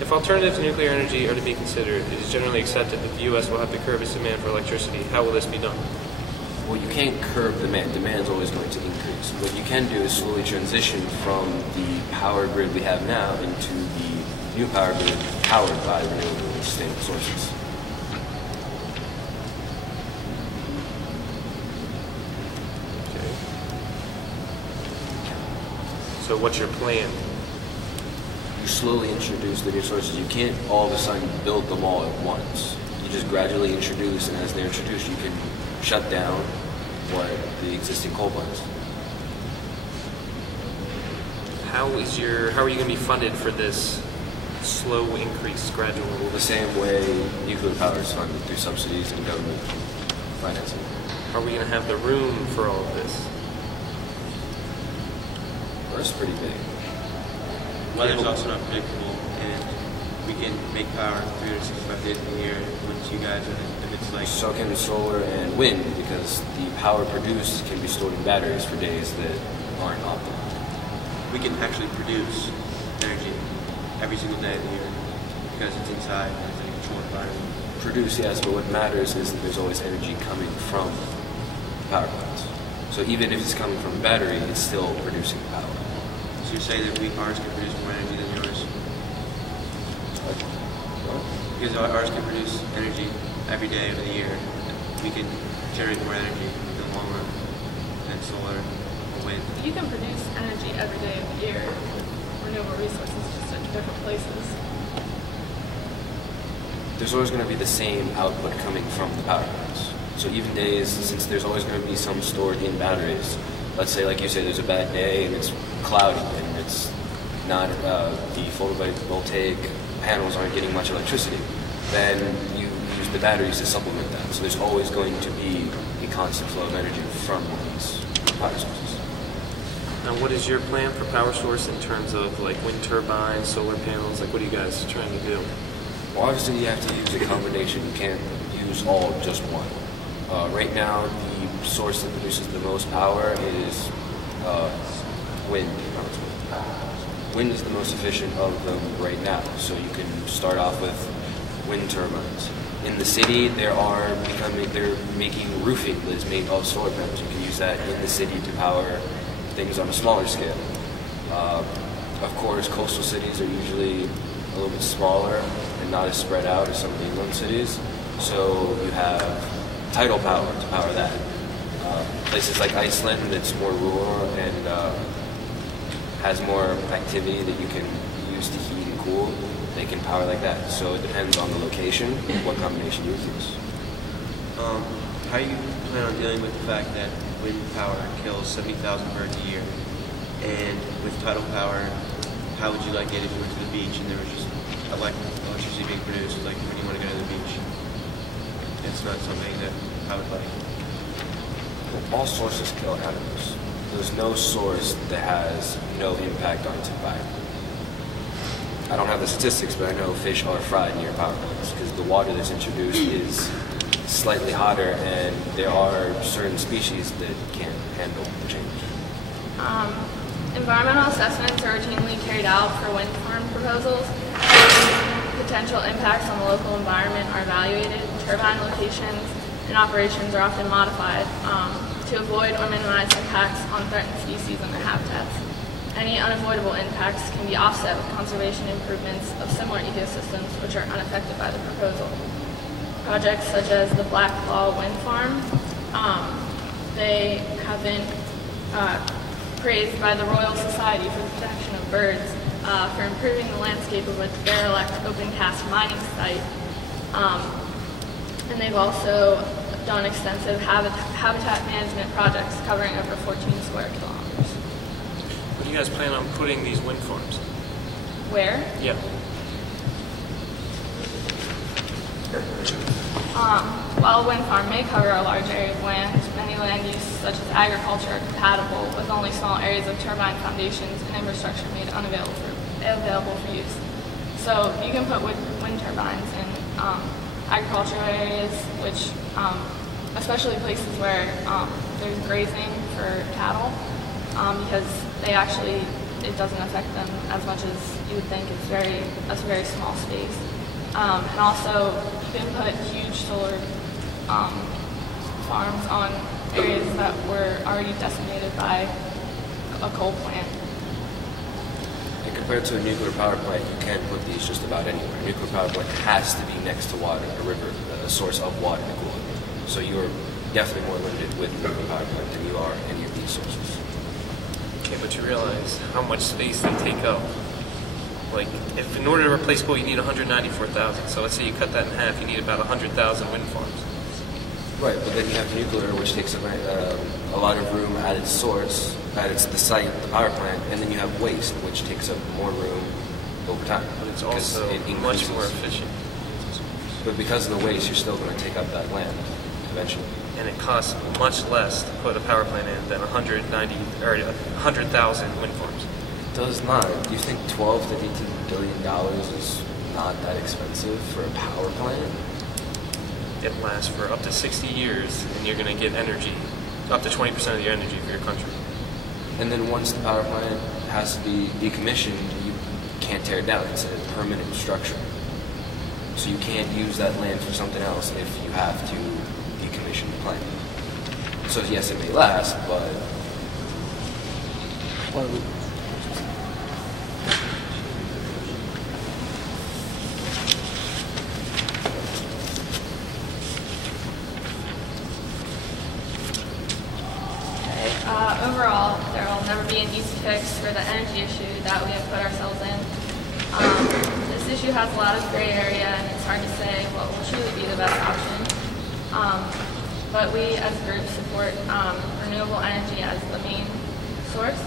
If alternatives to nuclear energy are to be considered, it is generally accepted that the U.S. will have to curb its demand for electricity. How will this be done? Well, you can't curb demand. Demand is always going to increase. What you can do is slowly transition from the power grid we have now into the new power grid powered by renewable and sustainable sources. Okay. So what's your plan? You slowly introduce the new sources. You can't all of a sudden build them all at once. You just gradually introduce, and as they're introduced, you can shut down the existing coal plants. How are you going to be funded for this slow increase, gradual? The same way nuclear power is funded through subsidies and government financing. Are we going to have the room for all of this? Well, it's pretty big. Weather's also not predictable, and we can make power 365 days a year once you guys are, if it's like... So can solar and wind, because the power produced can be stored in batteries for days that aren't optimal. We can actually produce energy every single day of the year because it's inside and it's in a controlled environment. Produce, yes, but what matters is that there's always energy coming from power plants. So even if it's coming from a battery, it's still producing power. So you say that ours can produce more energy than yours? Because ours can produce energy every day of the year. We can generate more energy in the long run than solar or wind. You can produce energy every day of the year with renewable resources, just at different places. There's always going to be the same output coming from the power plants. So even days, since there's always going to be some stored in batteries, let's say, like you say, there's a bad day and it's cloudy and it's not, the photovoltaic panels aren't getting much electricity, then you use the batteries to supplement that. So there's always going to be a constant flow of energy from these power sources. Now, what is your plan for power source in terms of like wind turbines, solar panels? Like, what are you guys trying to do? Well, obviously you have to use a combination. You can't use all just one. Right now, the source that produces the most power is wind. Wind is the most efficient of them right now, so you can start off with wind turbines. In the city, they're making roofing that is made of solar panels. You can use that in the city to power things on a smaller scale. Of course, coastal cities are usually a little bit smaller and not as spread out as some of the inland cities, so you have tidal power to power that. Places like Iceland, that's more rural and has more activity that you can use to heat and cool, they can power like that. So it depends on the location, what combination you use. How do you plan on dealing with the fact that wind power kills 70,000 birds a year? And with tidal power, how would you like it if you went to the beach and there was just electricity being produced? Like, when you want to go to the beach, it's not something that I would like. Well, all sources kill animals. There's no source that has no impact on its environment. I don't have the statistics, but I know fish are fried near power plants because the water that's introduced is slightly hotter, and there are certain species that can't handle the change. Environmental assessments are routinely carried out for wind farm proposals. Potential impacts on the local environment are evaluated. Turbine locations and operations are often modified to avoid or minimize impacts on threatened species and their habitats. Any unavoidable impacts can be offset with conservation improvements of similar ecosystems which are unaffected by the proposal. Projects such as the Black Claw Wind Farm, they have been praised by the Royal Society for the Protection of Birds for improving the landscape of a derelict open-cast mining site. And they've also done extensive habitat management projects covering over 14 square kilometers. Where do you guys plan on putting these wind farms? Where? Yeah. While a wind farm may cover a large area of land, many land uses such as agriculture are compatible with only small areas of turbine foundations and infrastructure made available for use. So you can put wind turbines in agricultural areas, which, especially places where there's grazing for cattle, because they actually it doesn't affect them as much as you would think. It's a very small space. And also, you can put huge solar farms on areas that were already decimated by a coal plant. And compared to a nuclear power plant, you can put these just about anywhere. A nuclear power plant has to be next to water, a river, a source of water to cool it. So you're definitely more limited with a nuclear power plant than you are any of these sources. Okay, but you realize how much space they take up. Like, if in order to replace coal, you need 194,000. So let's say you cut that in half, you need about 100,000 wind farms. Right, but then you have nuclear, which takes up a lot of room at its source, the site, the power plant, and then you have waste, which takes up more room over time. But it's 'Cause also it much increases. more efficient. But because of the waste, you're still going to take up that land eventually. And it costs much less to put a power plant in than 100,000 wind farms. It does not. Do you think $12 to $18 billion is not that expensive for a power plant? It lasts for up to 60 years, and you're going to get energy, up to 20% of your energy for your country. And then once the power plant has to be decommissioned, you can't tear it down. It's a permanent structure. So you can't use that land for something else if you have to decommission the plant. So yes, it may last, but... Overall, there will never be an easy fix for the energy issue that we have put ourselves in. This issue has a lot of gray area, and it's hard to say what will truly be the best option. But we, as a group, support renewable energy as the main source.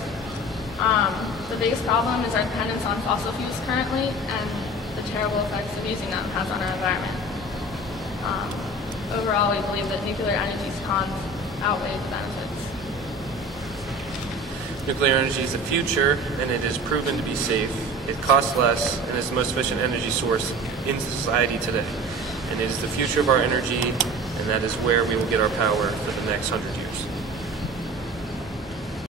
The biggest problem is our dependence on fossil fuels currently, and the terrible effects of using them has on our environment. Overall, we believe that nuclear energy's cons outweigh the benefits. Nuclear energy is the future, and it is proven to be safe. It costs less and is the most efficient energy source in society today. And it is the future of our energy, and that is where we will get our power for the next 100 years.